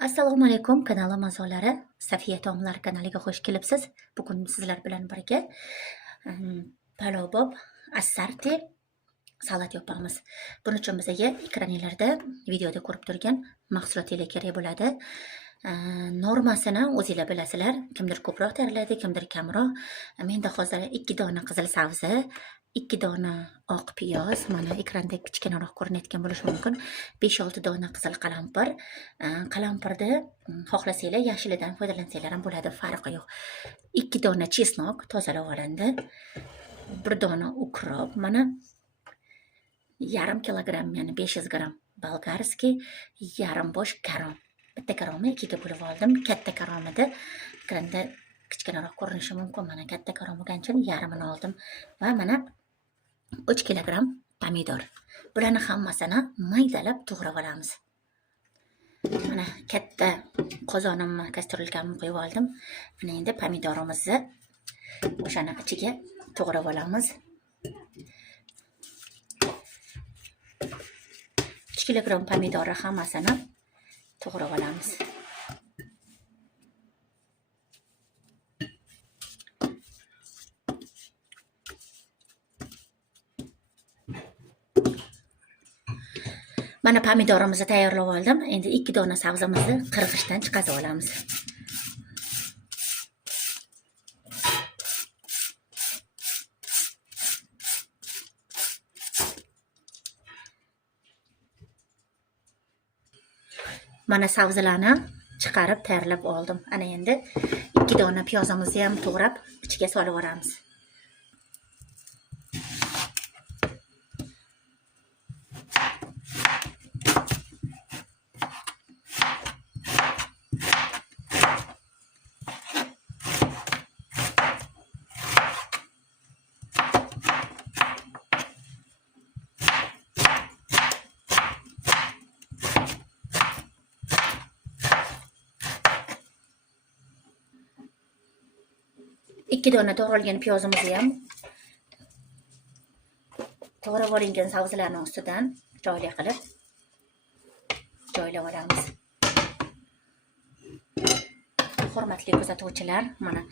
Assalomu alaykum kanalim a'zolari. Safiya taomlar kanaliga xush kelibsiz. Bugun sizlar bilan birga palobob assorti salat yapamiz. Buning uchun bizga ekraninglarda videoda ko'rib turgan mahsulotlar kerak bo'ladi. Normasini o'zingizlar bilasizlar. Kimdir ko'proq tayyorlaydi, kimdir kamroq. Menda hozir 2 dona qizil sabzi, 2 dona oq piyoz, mana ekranda kichkinaroq ko'rinayotgan bo'lishi mumkin. 5-6 dona qizil qalampir. Qalampirni xohlasanglar yashilidan foydalansanglar ham bo'ladi, farqi yo'q. 2 dona chesnok tozalab olindi. 1 dona ukrop, mana yarim kilogramm, ya'ni 500 gram bolgarskiy, yarim bosh karom. Bitta karomni 2 ga bo'lib oldim. Katta karom edi. Ekranda kichkinaroq ko'rinishi mumkin. Mana katta karom bo'lgani uchun yarimini oldim va mana 3 kilogramm pomidor. Bularni hammasini maydalab to'g'rab olamiz. Mana katta qozonimni, kastrulkamni qo'yib oldim. Mana endi pomidorimizni o'shani ichiga to'g'rab olamiz. 3 kilogramm pomidorni hammasini to'g'rab olamiz. Mana pomidorimizni tayyorlab oldim. Endi 2 dona sabzimizni qirg'ichdan chiqazib olamiz. Mana sabzilarni chiqarib tayyorlab oldim. Ana endi 2 dona piyozimizni ham to'g'rab ichiga solib olamiz. Ikki dona to'g'ralgan piyozimizni ham to'g'rab olingan sabzilarning ustidan joyli qilib joylab olamiz. Hurmatli kuzatuvchilar, mana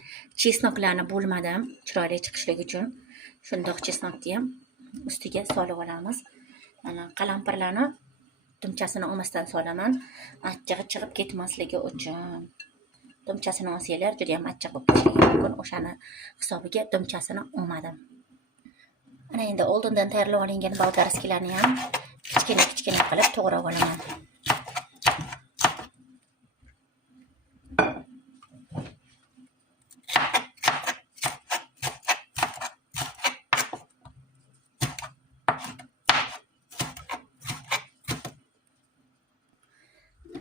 chesnoklarni bo'lmadim chiroyli chiqishligi uchun shundoq chesnokni ham ustiga solib olamiz. Mana qalampirlarni dumchasini olmasdan solaman, achchig'i chiqib ketmasligi uchun. Dumchasini olsanglar juda ham achchiq bo'lib ketishligi mumkin. O'shani hisobiga dumchasini olmadim. Ana endi oldindan tayyorlab olingan bolgarskilarni ham kichkina qilib to'g'rab olaman.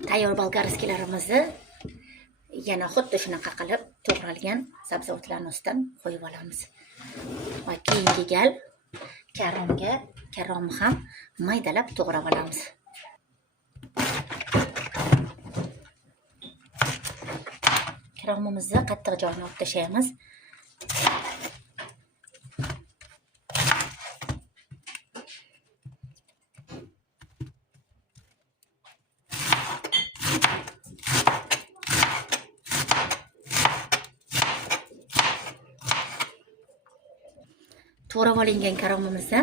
Tayyor bolgarskilarimizni yana xuddi shunaqa qilib to'g'ralgan sabzavotlarning ustidan qo'yib olamiz. Va keyingi gal karomni ham maydalab to'g'rab olamiz. Karomimizni qattiq joyini olib tashlaymiz. To'g'rab olingan karomimizni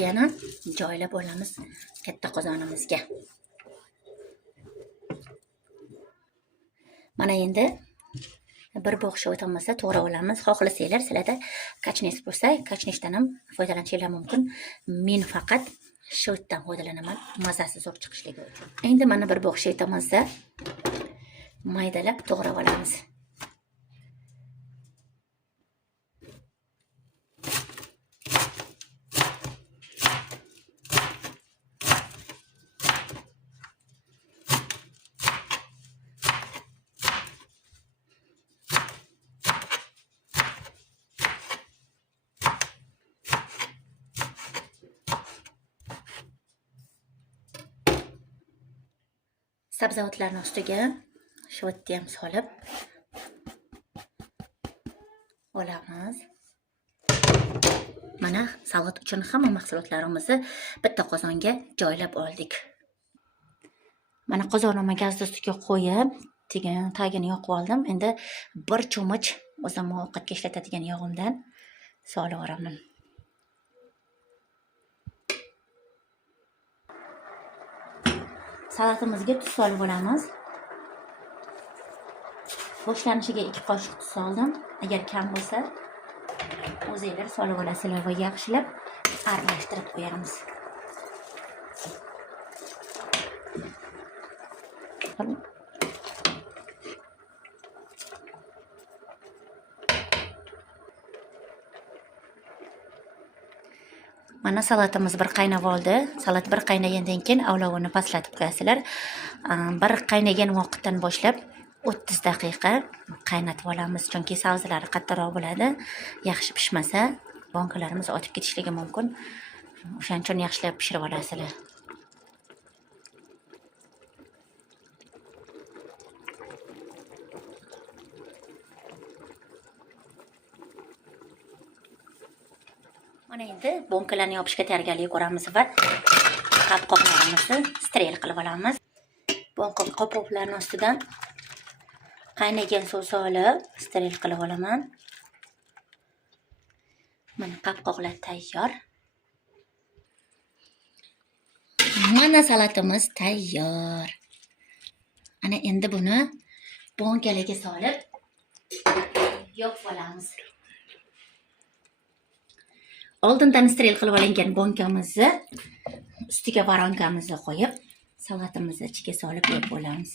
yana joylab olamiz katta qozonimizga. Mana endi bir bog' shovitimizni to'g'rab olamiz. Xohlasanglar sizlarda kachnish bo'lsa, kachnishdan ham foydalanishingiz mumkin. Men faqat shovitdan foydalanaman, mazasi zo'r chiqishligi uchun. Endi mana bir bog' shovitimizni maydalab to'g'rab olamiz. Sabzavotlarning ustiga shovitni ham solib olamiz. Mana salat uchun hamma mahsulotlarimizni bitta qozonga joylab oldik. Mana qozonimni gaz ustiga qo'yib, tagini yoqib oldim. Endi bir cho'mich o'zim ovqatga ishlatadigan yog'imdan solib yuboraman. Salatimizga tuz solib olamiz. Boshlanishiga 2 qoshiq tuz soldim. Agar kam bo'lsa, o'zingizlar solib olasizlar va yaxshilab aralashtirib qo'yamiz. Mana salatimiz bir qaynab oldi. Salat bir qaynagandan keyin olovini pastlatib qo'yasizlar. Bir qaynagan vaqtdan boshlab 30 daqiqa qaynatib olamiz, chunki sabzilari qattiqroq bo'ladi. Yaxshi pishmasa, bonkalarimiz otib ketishligi mumkin. O'shaning uchun yaxshilab pishirib olasizlar. Mana endi bonkalarni yopishga tayyorgarlik ko'ramiz va qopqoqlarimizni strel qilib olamiz. Bonka qopqoqlarning ustidan qaynagan suv solib strel qilib olaman. Mana qopqoqlar tayyor. Mana salatimiz tayyor. Ana endi buni bonkalarga solib yopib olamiz. Oldindan strel qilib olingan bonkamizni ustiga voronkamizni qo'yib, salatimizni ichiga solib yopib olamiz.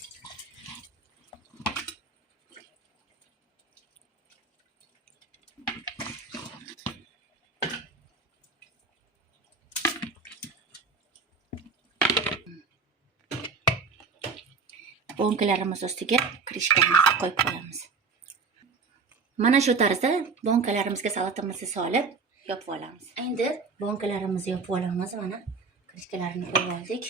Bonkalarimiz ustiga krishkamizni qo'yib qo'yamiz. Mana shu tarzda bonkalarimizga salatimizni solib yopib olamiz. Endi bonkalarimizni yopib olamiz. Mana krishkalarni qo'yib oldik.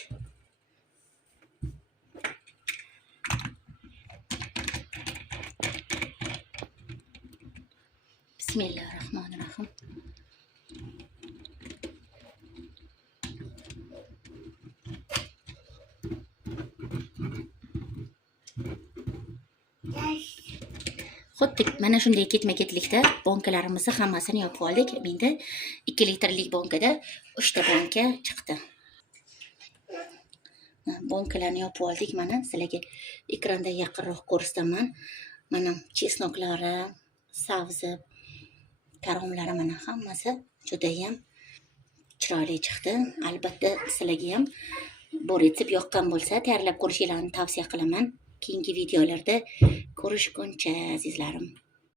Bismillahirrohmanirrohim. Xuddi mana shunday ketma-ketlikda bonkalarimizni hammasini yopib oldik. Menda 2 litrlik bonkada 3 ta bonka chiqdi. Bonkalarni yopib oldik. Mana sizlarga ekranda yaqinroq ko'rsataman. Mana chesnoklari, sabzi, karomlari mana hammasi juda ham chiroyli chiqdi. Albatta sizlarga ham bu retsept yoqqan bo'lsa, tayyorlab ko'rishingizni tavsiya qilaman. Keyingi videolarda ko'rishguncha azizlarim.